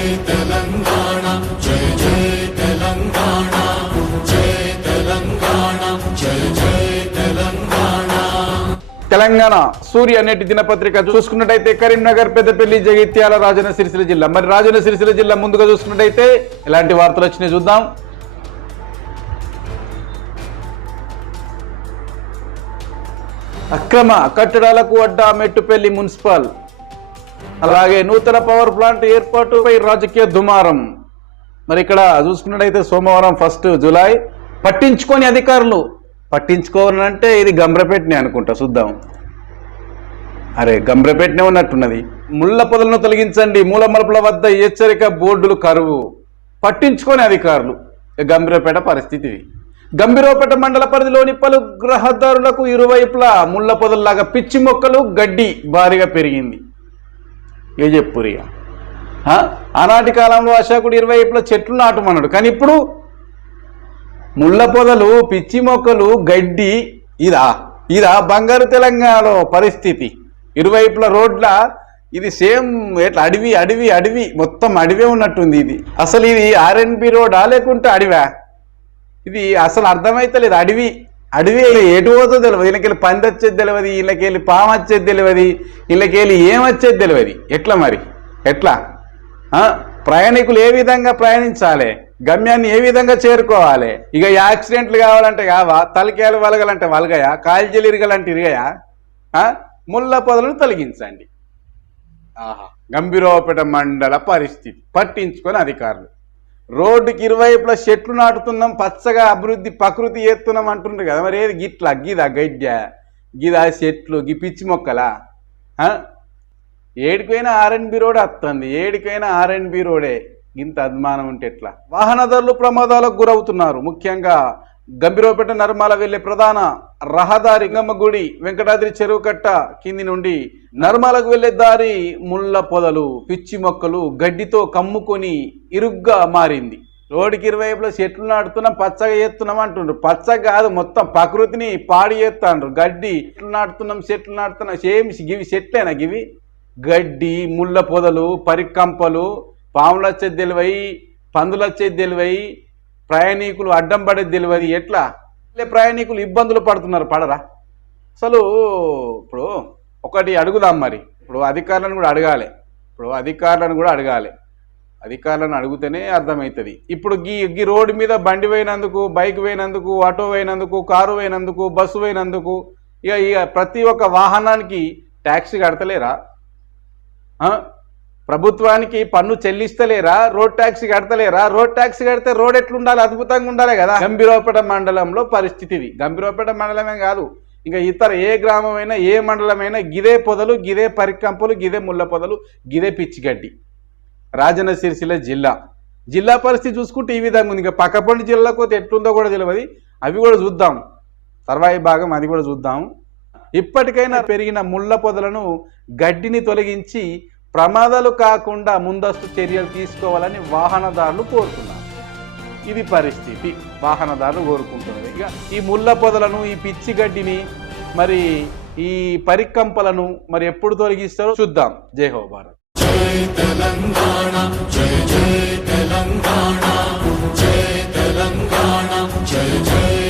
जय तेलंगाना जय जय तेलंगाना जय तेलंगाना जय जय तेलंगाना। తెలంగాణ సూర్య నేటి దినపత్రిక చూసుకున్నట్టయితే కరీంనగర్, పెద్దపల్లి, జగిత్యాల, రాజన్న సిరిసిల్ల జిల్లా. మరి రాజన్న సిరిసిల్ల జిల్లా ముందుగా చూసుకున్నట్టయితే ఎలాంటి వార్తలు వచ్చినాయి చూద్దాం. అక్రమ కట్టడాలకు అడ్డా మెట్టుపల్లి మున్సిపల్. అలాగే నూతన పవర్ ప్లాంట్ ఏర్పాటుపై రాజకీయ దుమారం. మరి ఇక్కడ చూసుకున్నట్టయితే సోమవారం 1 జూలై పట్టించుకొని అధికారులు పట్టించుకోవాలంటే ఇది గంబ్రపేటనే అనుకుంటా, చూద్దాం. అరే గంబ్రపేటనే ఉన్నట్టున్నది. ముళ్ళ పొదలను తొలగించండి, మూలమలుపుల వద్ద హెచ్చరిక బోర్డులు కరువు. పట్టించుకొని అధికారులు. గంభీరపేట పరిస్థితి. గంభీరపేట మండల పరిధిలోని పలు రహదారులకు ఇరువైపులా ముళ్ళ పొదల్లాగా పిచ్చి మొక్కలు, గడ్డి భారీగా పెరిగింది. ఏ చెప్పురిగా ఆనాటి కాలంలో అశోకుడు ఇరువైపులా చెట్లు నాటమన్నాడు, కానీ ఇప్పుడు ముళ్ళ పొదలు, పిచ్చి మొక్కలు, గడ్డి. ఇదా బంగారు తెలంగాణలో పరిస్థితి. ఇరువైపుల రోడ్ల ఇది సేమ్ ఎట్లా అడవి అడవి అడవి మొత్తం అడవే ఉన్నట్టుంది. ఇది అసలు ఇది ఆర్ఎన్బి రోడా లేకుంటే అడవా? ఇది అసలు అర్థమైతలేదు. అడవి అడవి ఎటు పోతుందో తెలియదు. వీళ్ళకెళ్ళి పంది వచ్చేది తెలియదు, వీళ్ళకెళ్ళి పాము వచ్చేది తెలియదు, వీళ్ళకెళ్ళి ఏం వచ్చేది తెలియదు. ఎట్లా మరి ఎట్లా? ప్రయాణికులు ఏ విధంగా ప్రయాణించాలి, గమ్యాన్ని ఏ విధంగా చేరుకోవాలి? ఇక యాక్సిడెంట్లు కావాలంటే కావా, తలకేలు వలగాలంటే వలగయా, కాల్జీలు ఇరగాలంటే ఇరగయా? ముళ్ళ పొదలను తొలగించండి. గంభీరపేట మండల పరిస్థితి. పట్టించుకొని అధికారులు. రోడ్డుకి ఇరువైపులా చెట్లు నాటుతున్నాం, పచ్చగా అభివృద్ధి ప్రకృతి చేస్తున్నాం అంటుండ్రు కదా. మరి ఏది గిట్లా గిదా గడ్డ, గిదా చెట్లు, గి పిచ్చి మొక్కలా? ఏడికైనా ఆర్ఎన్బి రోడ్ వస్తుంది, ఏడికైనా ఆర్ఎన్బి రోడే. ఇంత అభిమానం ఉంటే ఎట్లా? వాహనదారులు ప్రమాదాలకు గురవుతున్నారు. ముఖ్యంగా గంభీరపేట నర్మాల వెళ్లే ప్రధాన రహదారి గమ్మగుడి వెంకటాద్రి చెరువు కట్ట కింది నుండి నర్మాలకు వెళ్లే దారి ముళ్ళ పొదలు, పిచ్చి మొక్కలు, గడ్డితో కమ్ముకొని ఇరుగ్గా మారింది. రోడ్డుకి ఇరువైపులో చెట్లు నాటుతున్నాం, పచ్చగా చేస్తున్నాం అంటుండ్రు. పచ్చగా కాదు, మొత్తం ప్రకృతిని పాడి చేస్తాండ్రు. గడ్డి చెట్లు నాటుతున్నాం సేమ్ గివి చెట్లేనా? గివి గడ్డి, ముళ్ళ పొదలు, పరికంపలు, పాములు వచ్చేది తెలివై, పందులు వచ్చేది తెలివై, ప్రయాణికులు అడ్డం పడేది తెలియదు. ఎట్లా ప్రయాణికులు ఇబ్బందులు పడుతున్నారు, పడరా? అసలు ఇప్పుడు ఒకటి అడుగుదాం. మరి ఇప్పుడు అధికారులను కూడా అడగాలి. అధికారులను అడిగితేనే అర్థమవుతుంది. ఇప్పుడు గీ రోడ్డు మీద బండి పోయినందుకు, బైక్ పోయినందుకు, ఆటో పోయినందుకు, కారు పోయినందుకు, బస్సు పోయినందుకు ఇక ప్రతి ఒక్క వాహనానికి ట్యాక్సీ కడతలేరా? ప్రభుత్వానికి పన్ను చెల్లిస్తలేరా? రోడ్ ట్యాక్సీ కడతలేరా? రోడ్ ట్యాక్సీ కడితే రోడ్ ఎట్లుండాలి? అద్భుతంగా ఉండాలి కదా. గంభీరపేట మండలంలో పరిస్థితి ఇది. గంభీరపేట మండలమే కాదు, ఇంకా ఇతర ఏ గ్రామమైనా, ఏ మండలమైనా గిదే పొదలు, గిదే పరికంపలు, గిదే ముళ్ళ పొదలు, గిదే పిచ్చిగడ్డి. రాజన్న సిరిసిల్ల జిల్లా పరిస్థితి చూసుకుంటే ఈ విధంగా ఉంది. ఇంకా పక్కపండి జిల్లాకు ఎట్లుందో కూడా తెలియదు. అవి కూడా చూద్దాం, సర్వాయి భాగం అది కూడా చూద్దాం. ఇప్పటికైనా పెరిగిన ముళ్ళ పొదలను, గడ్డిని తొలగించి ప్రమాదాలు కాకుండా ముందస్తు చర్యలు తీసుకోవాలని వాహనదారులు కోరుతున్నారు. ఇది పరిస్థితి, వాహనదారులు కోరుకుంటున్నారు. ఇక ఈ ముళ్ళ పొదలను, ఈ పిచ్చి గడ్డిని, మరి ఈ పరికంపలను మరి ఎప్పుడు తొలగిస్తారో చూద్దాం. జై హో భారత్. జై తెలంగాణ జై జై తెలంగాణ జై తెలంగాణ జై జై